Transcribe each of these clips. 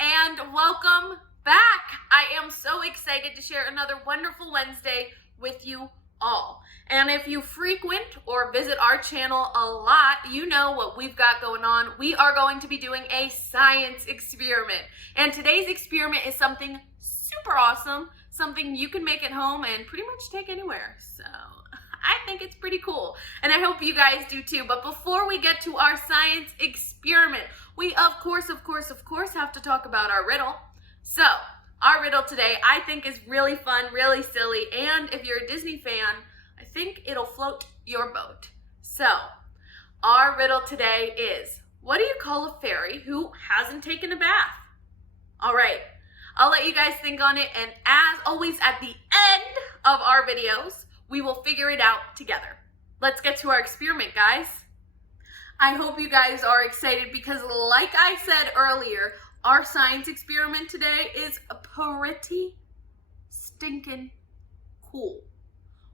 and welcome back. I am so excited to share another wonderful Wednesday with you all. And if you frequent or visit our channel a lot, you know what we've got going on. We are going to be doing a science experiment. And today's experiment is something super awesome, something you can make at home and pretty much take anywhere. So I think it's pretty cool, and I hope you guys do too. But before we get to our science experiment, we of course have to talk about our riddle. So our riddle today I think is really fun, really silly, and if you're a Disney fan, I think it'll float your boat. So our riddle today is, what do you call a fairy who hasn't taken a bath? All right, I'll let you guys think on it, and as always at the end of our videos, we will figure it out together. Let's get to our experiment, guys. I hope you guys are excited because, like I said earlier, our science experiment today is pretty stinking cool.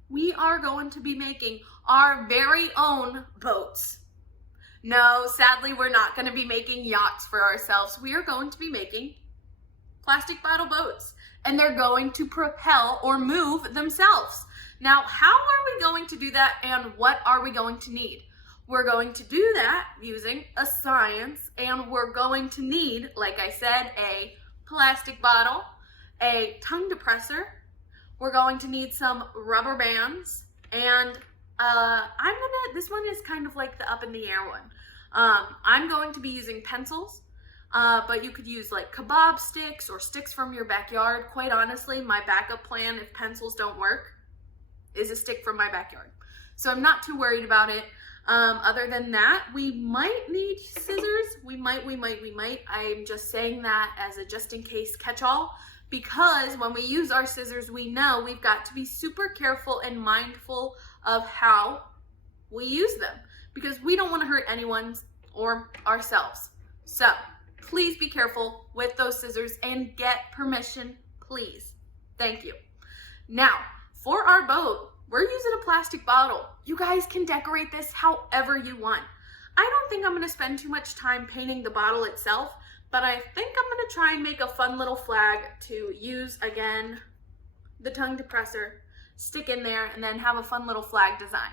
We are going to be making our very own boats. No, sadly, we're not going to be making yachts for ourselves. We are going to be making plastic bottle boats, and they're going to propel or move themselves. Now, how are we going to do that, and what are we going to need? We're going to do that using a science, and we're going to need, like I said, a plastic bottle, a tongue depressor. We're going to need some rubber bands, and this one is kind of like the up in the air one. I'm going to be using pencils, but you could use like kebab sticks or sticks from your backyard. Quite honestly, my backup plan if pencils don't work is a stick from my backyard. So I'm not too worried about it. Other than that, we might need scissors. We might. I'm just saying that as a just in case catch-all, because when we use our scissors, we know we've got to be super careful and mindful of how we use them, because we don't want to hurt anyone or ourselves. So please be careful with those scissors and get permission, please. Thank you. Now, for our boat, we're using a plastic bottle. You guys can decorate this however you want. I don't think I'm going to spend too much time painting the bottle itself, but I think I'm going to try and make a fun little flag to use, again, the tongue depressor, stick in there, and then have a fun little flag design.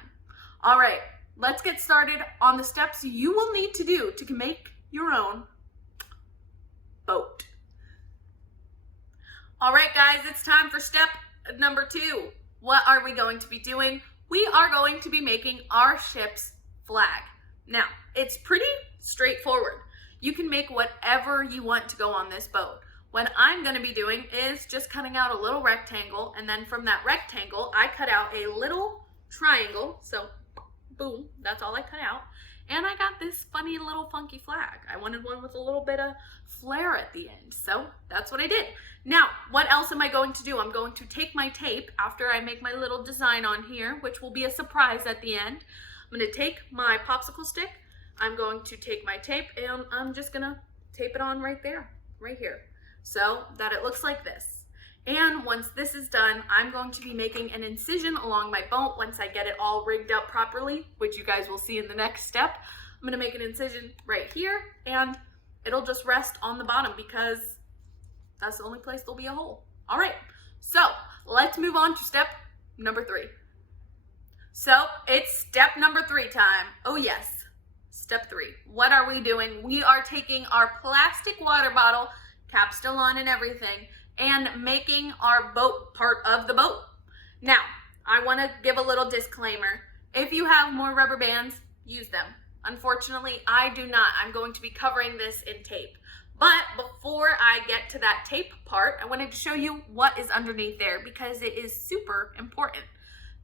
All right, let's get started on the steps you will need to do to make your own boat. All right, guys, it's time for step number 2. What are we going to be doing? We are going to be making our ship's flag. Now, it's pretty straightforward. You can make whatever you want to go on this boat. What I'm going to be doing is just cutting out a little rectangle, and then from that rectangle, I cut out a little triangle. So, boom, that's all I cut out. And I got this funny little funky flag. I wanted one with a little bit of flair at the end, so that's what I did. Now, what else am I going to do? I'm going to take my tape after I make my little design on here, which will be a surprise at the end. I'm going to take my popsicle stick, I'm going to take my tape, and I'm just going to tape it on right there, right here, so that it looks like this. And once this is done, I'm going to be making an incision along my boat once I get it all rigged up properly, which you guys will see in the next step. I'm going to make an incision right here, and it'll just rest on the bottom because that's the only place there'll be a hole. All right, so let's move on to step number 3. So it's step number 3 time. Oh yes, step 3. What are we doing? We are taking our plastic water bottle, cap still on and everything, and making our boat part of the boat. Now, I want to give a little disclaimer. If you have more rubber bands, use them. Unfortunately, I do not. I'm going to be covering this in tape. But before I get to that tape part, I wanted to show you what is underneath there because it is super important.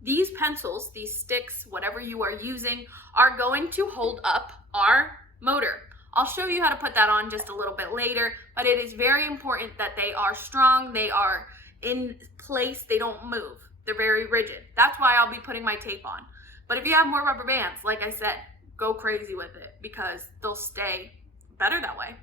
These pencils, these sticks, whatever you are using, are going to hold up our motor. I'll show you how to put that on just a little bit later, but it is very important that they are strong, they are in place, they don't move. They're very rigid. That's why I'll be putting my tape on. But if you have more rubber bands, like I said, go crazy with it because they'll stay better that way.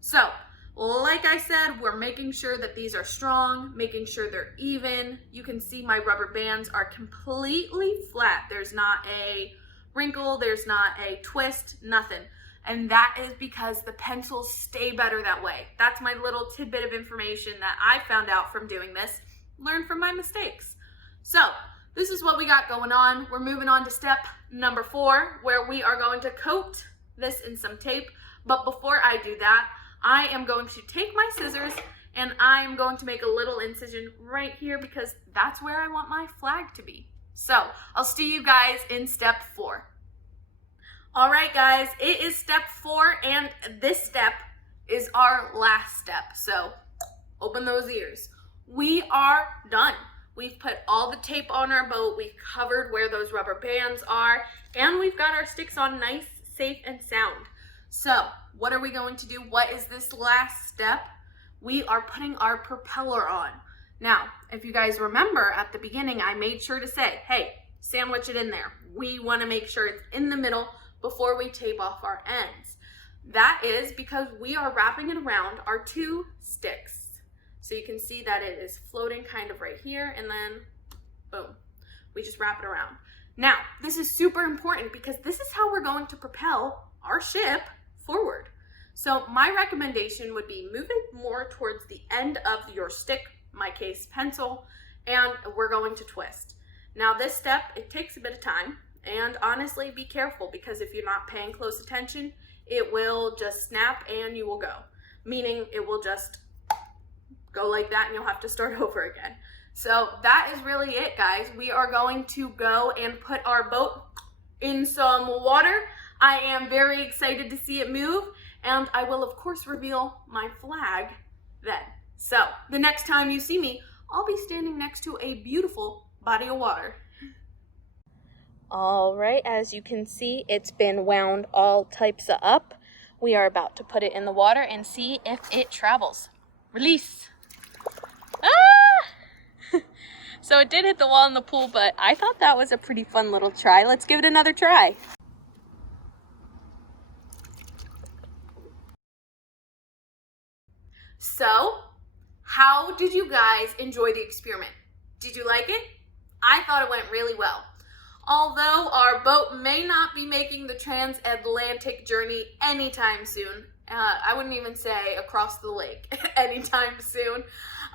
So, like I said, we're making sure that these are strong, making sure they're even. You can see my rubber bands are completely flat. There's not a wrinkle, there's not a twist, nothing. And that is because the pencils stay better that way. That's my little tidbit of information that I found out from doing this. Learn from my mistakes. So this is what we got going on. We're moving on to step number 4, where we are going to coat this in some tape. But before I do that, I am going to take my scissors and I am going to make a little incision right here because that's where I want my flag to be. So I'll see you guys in step 4. All right, guys, it is step 4, and this step is our last step. So open those ears. We are done. We've put all the tape on our boat. We've covered where those rubber bands are, and we've got our sticks on nice, safe, and sound. So what are we going to do? What is this last step? We are putting our propeller on. Now, if you guys remember at the beginning, I made sure to say, hey, sandwich it in there. We want to make sure it's in the middle before we tape off our ends. That is because we are wrapping it around our 2 sticks. So you can see that it is floating kind of right here, and then boom, we just wrap it around. Now, this is super important because this is how we're going to propel our ship forward. So my recommendation would be move it more towards the end of your stick, in my case pencil, and we're going to twist. Now this step, it takes a bit of time, and honestly be careful because if you're not paying close attention, it will just snap and you will go. Meaning it will just go like that and you'll have to start over again. So that is really it, guys. We are going to go and put our boat in some water. I am very excited to see it move, and I will of course reveal my flag then. So the next time you see me, I'll be standing next to a beautiful body of water. All right, as you can see, it's been wound all types of up. We are about to put it in the water and see if it travels. Release. Ah! So it did hit the wall in the pool, but I thought that was a pretty fun little try. Let's give it another try. So, how did you guys enjoy the experiment? Did you like it? I thought it went really well. Although our boat may not be making the transatlantic journey anytime soon, I wouldn't even say across the lake anytime soon,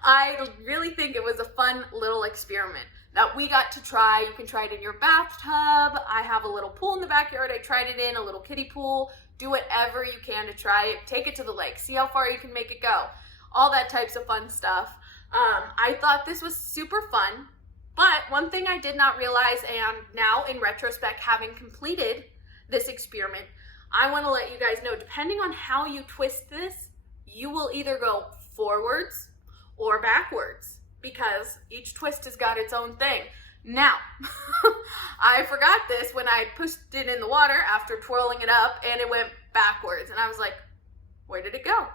I really think it was a fun little experiment that we got to try. You can try it in your bathtub. I have a little pool in the backyard. I tried it in a little kiddie pool. Do whatever you can to try it. Take it to the lake. See how far you can make it go. All that types of fun stuff. I thought this was super fun. But one thing I did not realize, and now in retrospect, having completed this experiment, I want to let you guys know, depending on how you twist this, you will either go forwards or backwards because each twist has got its own thing. Now, I forgot this when I pushed it in the water after twirling it up and it went backwards. And I was like, where did it go?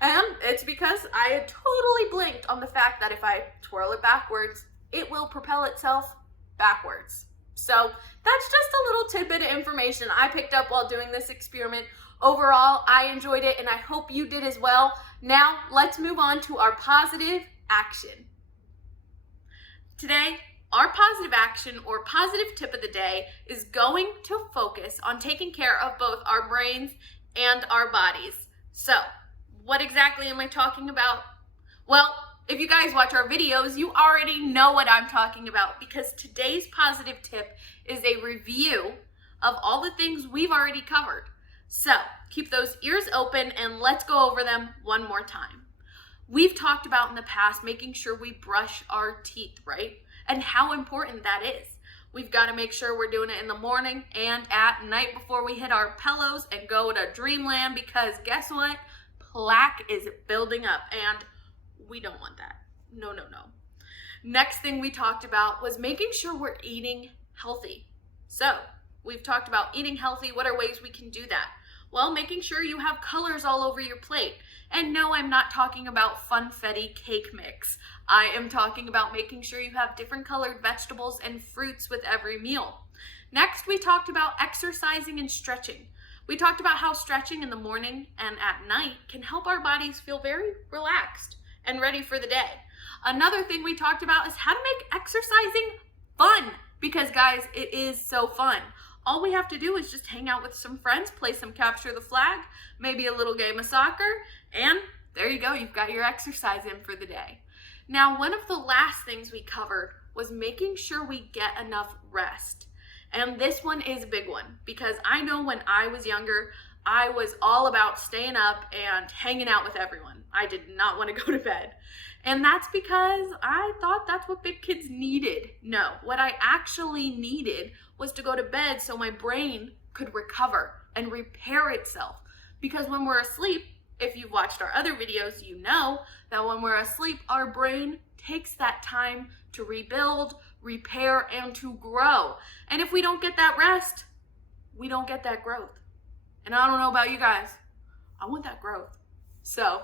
And it's because I had totally blinked on the fact that if I twirl it backwards, it will propel itself backwards. So that's just a little tidbit of information I picked up while doing this experiment. Overall, I enjoyed it and I hope you did as well. Now, let's move on to our positive action. Today, our positive action or positive tip of the day is going to focus on taking care of both our brains and our bodies. So, what exactly am I talking about? Well, if you guys watch our videos, you already know what I'm talking about because today's positive tip is a review of all the things we've already covered. So, keep those ears open and let's go over them one more time. We've talked about in the past making sure we brush our teeth, right? And how important that is. We've got to make sure we're doing it in the morning and at night before we hit our pillows and go to dreamland because guess what? Plaque is building up and we don't want that. No, no, no. Next thing we talked about was making sure we're eating healthy. So we've talked about eating healthy. What are ways we can do that? Well, making sure you have colors all over your plate. And no, I'm not talking about funfetti cake mix. I am talking about making sure you have different colored vegetables and fruits with every meal. Next, we talked about exercising and stretching. We talked about how stretching in the morning and at night can help our bodies feel very relaxed and ready for the day. Another thing we talked about is how to make exercising fun because guys, it is so fun. All we have to do is just hang out with some friends, play some capture the flag, maybe a little game of soccer, and there you go, you've got your exercise in for the day. Now, one of the last things we covered was making sure we get enough rest. And this one is a big one because I know when I was younger, I was all about staying up and hanging out with everyone. I did not want to go to bed. And that's because I thought that's what big kids needed. No, what I actually needed was to go to bed so my brain could recover and repair itself. Because when we're asleep, if you've watched our other videos, you know that when we're asleep, our brain takes that time to rebuild, repair, and to grow. And if we don't get that rest, we don't get that growth. And I don't know about you guys, I want that growth. So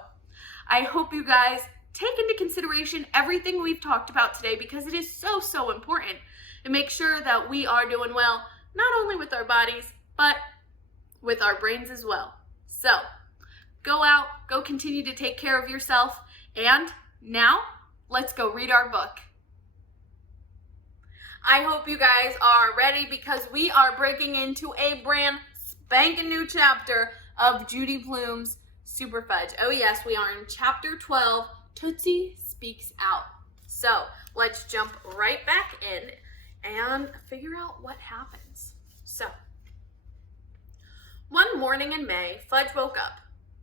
I hope you guys take into consideration everything we've talked about today because it is so, so important to make sure that we are doing well, not only with our bodies, but with our brains as well. So go out, go continue to take care of yourself, and now let's go read our book. I hope you guys are ready because we are breaking into a brand spanking new chapter of Judy Blume's Super Fudge. Oh yes, we are in chapter 12, Tootsie Speaks Out. So let's jump right back in and figure out what happens. So, one morning in May, Fudge woke up.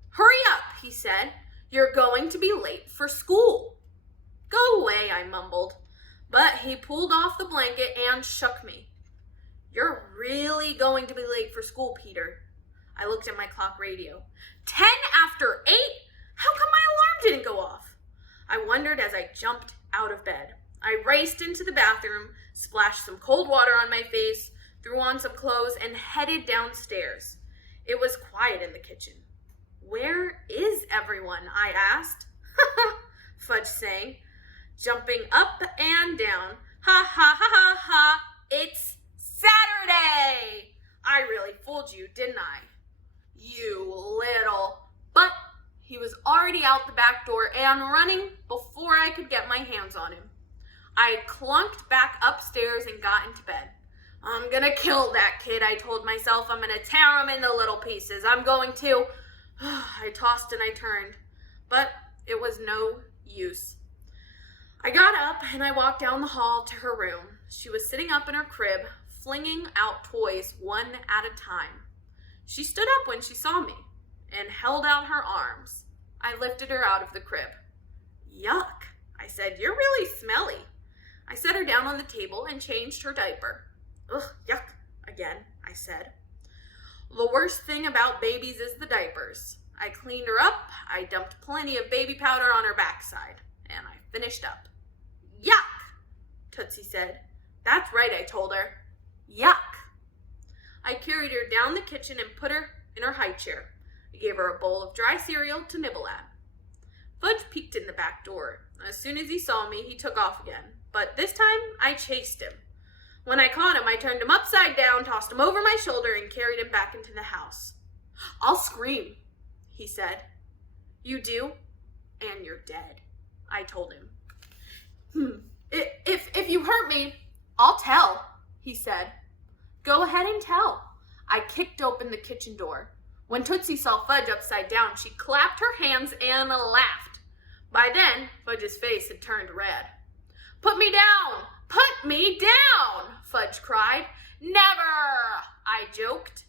"Hurry up," he said. "You're going to be late for school." "Go away," I mumbled. But he pulled off the blanket and shook me. "You're really going to be late for school, Peter." I looked at my clock radio. 10 after 8? How come my alarm didn't go off? I wondered as I jumped out of bed. I raced into the bathroom, splashed some cold water on my face, threw on some clothes, and headed downstairs. It was quiet in the kitchen. "Where is everyone?" I asked. Fudge sang, jumping up and down. "Ha ha ha ha ha, it's Saturday!" I really fooled you, didn't I? You little... But he was already out the back door and running before I could get my hands on him. I clunked back upstairs and got into bed. I'm gonna kill that kid, I told myself. I'm gonna tear him into little pieces. I'm going to... I tossed and I turned, but it was no use. I got up and I walked down the hall to her room. She was sitting up in her crib, flinging out toys one at a time. She stood up when she saw me and held out her arms. I lifted her out of the crib. "Yuck," I said. "You're really smelly." I set her down on the table and changed her diaper. "Ugh, yuck," again, I said. The worst thing about babies is the diapers. I cleaned her up, I dumped plenty of baby powder on her backside, and I finished up. "Yuck," Tootsie said. "That's right," I told her. "Yuck." I carried her down the kitchen and put her in her high chair. I gave her a bowl of dry cereal to nibble at. Fudge peeked in the back door. As soon as he saw me, he took off again. But this time, I chased him. When I caught him, I turned him upside down, tossed him over my shoulder, and carried him back into the house. "I'll scream," he said. "You do? And you're dead," I told him. If you hurt me, I'll tell," he said. "Go ahead and tell." I kicked open the kitchen door. When Tootsie saw Fudge upside down, she clapped her hands and laughed. By then, Fudge's face had turned red. "Put me down! Put me down!" Fudge cried. "Never!" I joked.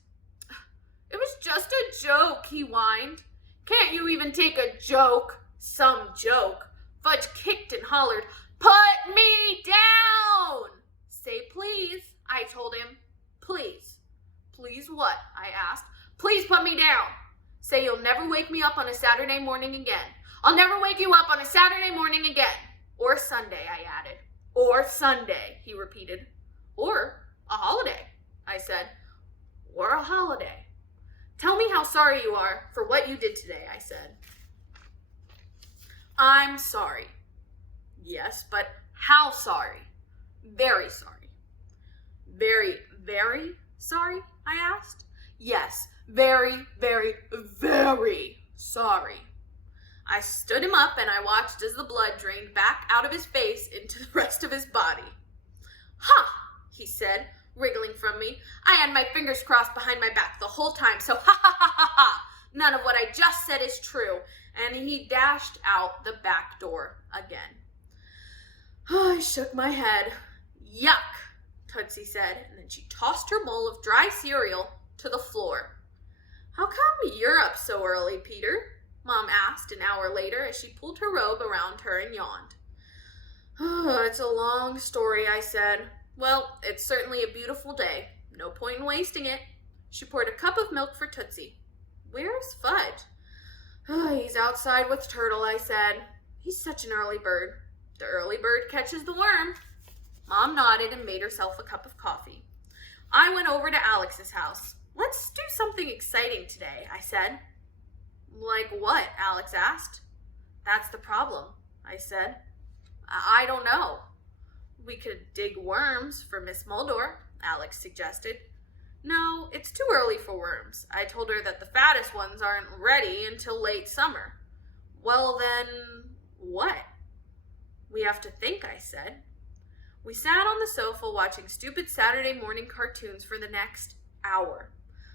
"It was just a joke," he whined. "Can't you even take a joke? Some joke." Fudge kicked and hollered, "Put me down!" "Say please," I told him. "Please." "Please what?" I asked. "Please put me down. Say you'll never wake me up on a Saturday morning again. I'll never wake you up on a Saturday morning again. Or Sunday," I added. "Or Sunday," he repeated. "Or a holiday," I said. "Or a holiday." "Tell me how sorry you are for what you did today," I said. "I'm sorry." "Yes, but how sorry?" "Very sorry." "Very, very sorry?" I asked. "Yes, very, very, very sorry." I stood him up and I watched as the blood drained back out of his face into the rest of his body. "Ha!" he said. wriggling from me. I had my fingers crossed behind my back the whole time, so ha ha ha ha ha. None of what I just said is true. And he dashed out the back door again. I shook my head. Yuck, Tootsie said, and then she tossed her bowl of dry cereal to the floor. How come you're up so early, Peter? Mom asked an hour later as she pulled her robe around her and yawned. Oh, it's a long story, I said. Well, it's certainly a beautiful day. No point in wasting it. She poured a cup of milk for Tootsie. Where's Fudge? Oh, he's outside with Turtle, I said. He's such an early bird. The early bird catches the worm. Mom nodded and made herself a cup of coffee. I went over to Alex's house. Let's do something exciting today, I said. Like what? Alex asked. That's the problem, I said. I don't know. We could dig worms for Miss Muldor, Alex suggested. No, it's too early for worms. I told her that the fattest ones aren't ready until late summer. Well then, what? We have to think, I said. We sat on the sofa watching stupid Saturday morning cartoons for the next hour.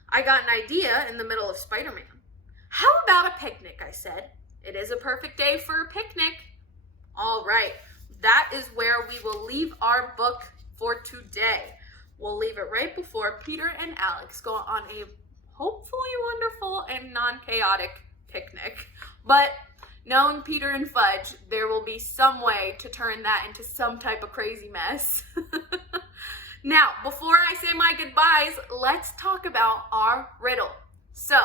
I got an idea in the middle of Spider-Man. How about a picnic, I said. It is a perfect day for a picnic. All right, that is where we will leave our book for today. We'll leave it right before Peter and Alex go on a hopefully wonderful and non-chaotic picnic. But knowing Peter and Fudge, there will be some way to turn that into some type of crazy mess. Now, before I say my goodbyes, let's talk about our riddle. So,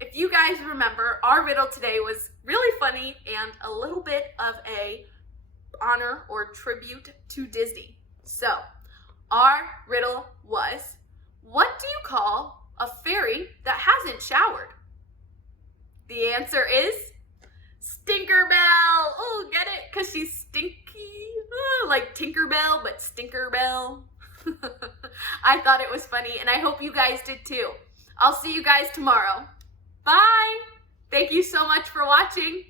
if you guys remember, our riddle today was really funny and a little bit of a honor or tribute to Disney. So, our riddle was, what do you call a fairy that hasn't showered? The answer is Stinkerbell. Oh, get it? Because she's stinky. Like Tinkerbell, but Stinkerbell. I thought it was funny, and I hope you guys did too. I'll see you guys tomorrow. Bye. Thank you so much for watching.